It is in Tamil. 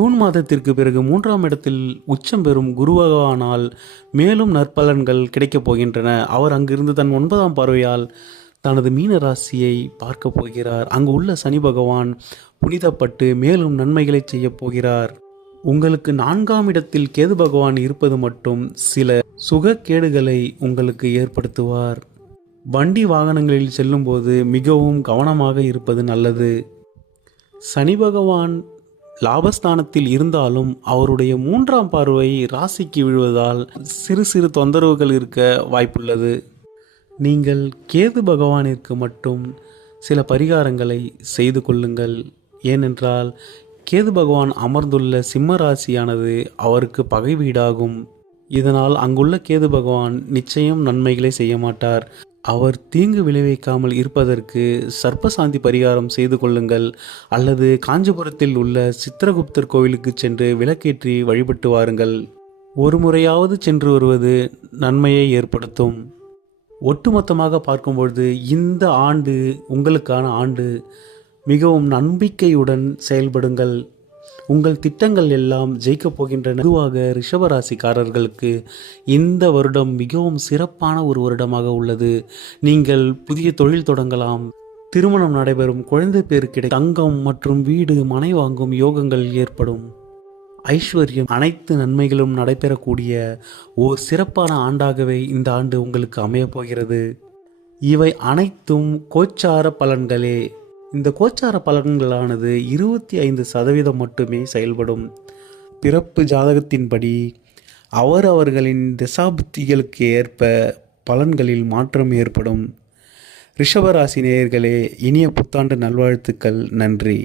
ஜூன் மாதத்திற்கு பிறகு 3ஆம் இடத்தில் உச்சம் பெறும் குரு பகவானால் மேலும் நற்பலன்கள் கிடைக்கப் போகின்றன. அவர் அங்கிருந்து தன் 9ஆம் பார்வையால் தனது மீன ராசியை பார்க்க போகிறார். அங்கு உள்ள சனி பகவான் புனிதப்பட்டு மேலும் நன்மைகளை செய்ய போகிறார். உங்களுக்கு 4ஆம் இடத்தில் கேது பகவான் இருப்பது மட்டும் சில சுகக்கேடுகளை உங்களுக்கு ஏற்படுத்துவார். வண்டி வாகனங்களில் செல்லும்போது மிகவும் கவனமாக இருப்பது நல்லது. சனி பகவான் லாபஸ்தானத்தில் இருந்தாலும் அவருடைய 3ஆம் பார்வை ராசிக்கு விழுவதால் சிறு சிறு தொந்தரவுகள் இருக்க வாய்ப்புள்ளது. நீங்கள் கேது பகவானிற்கு மட்டும் சில பரிகாரங்களை செய்து கொள்ளுங்கள். ஏனென்றால் கேது பகவான் அமர்ந்துள்ள சிம்ம ராசியானது அவருக்கு பகை வீடாகும். இதனால் அங்குள்ள கேது பகவான் நிச்சயம் நன்மைகளை செய்ய மாட்டார். அவர் தீங்கு விளைவிக்காமல் இருப்பதற்கு சர்ப்பசாந்தி பரிகாரம் செய்து கொள்ளுங்கள். அல்லது காஞ்சிபுரத்தில் உள்ள சித்திரகுப்தர் கோவிலுக்கு சென்று விளக்கேற்றி வழிபட்டு வாருங்கள். ஒரு முறையாவது சென்று வருவது நன்மையை ஏற்படுத்தும். ஒட்டுமொத்தமாக பார்க்கும்பொழுது இந்த ஆண்டு உங்களுக்கான ஆண்டு. மிகவும் நம்பிக்கையுடன் செயல்படுங்கள். உங்கள் திட்டங்கள் எல்லாம் ஜெயிக்கப் போகின்றன. பொதுவாக ரிஷபராசிக்காரர்களுக்கு இந்த வருடம் மிகவும் சிறப்பான ஒரு வருடமாக உள்ளது. நீங்கள் புதிய தொழில் தொடங்கலாம், திருமணம் நடைபெறும், குழந்தை பேறு கிடைக்கும், தங்கம் மற்றும் வீடு மனை வாங்கும் யோகங்கள் ஏற்படும், ஐஸ்வர்யம், அனைத்து நன்மைகளும் நடைபெறக்கூடிய ஓர் சிறப்பான ஆண்டாகவே இந்த ஆண்டு உங்களுக்கு அமையப் போகிறது. இவை அனைத்தும் கோச்சார பலன்களே. இந்த கோச்சார பலன்களானது 25% மட்டுமே செயல்படும். பிறப்பு ஜாதகத்தின்படி அவர்களின் திசாபுத்திகளுக்கு ஏற்ப பலன்களில் மாற்றம் ஏற்படும். ரிஷபராசி நேயர்களே, இனிய புத்தாண்டு நல்வாழ்த்துக்கள். நன்றி.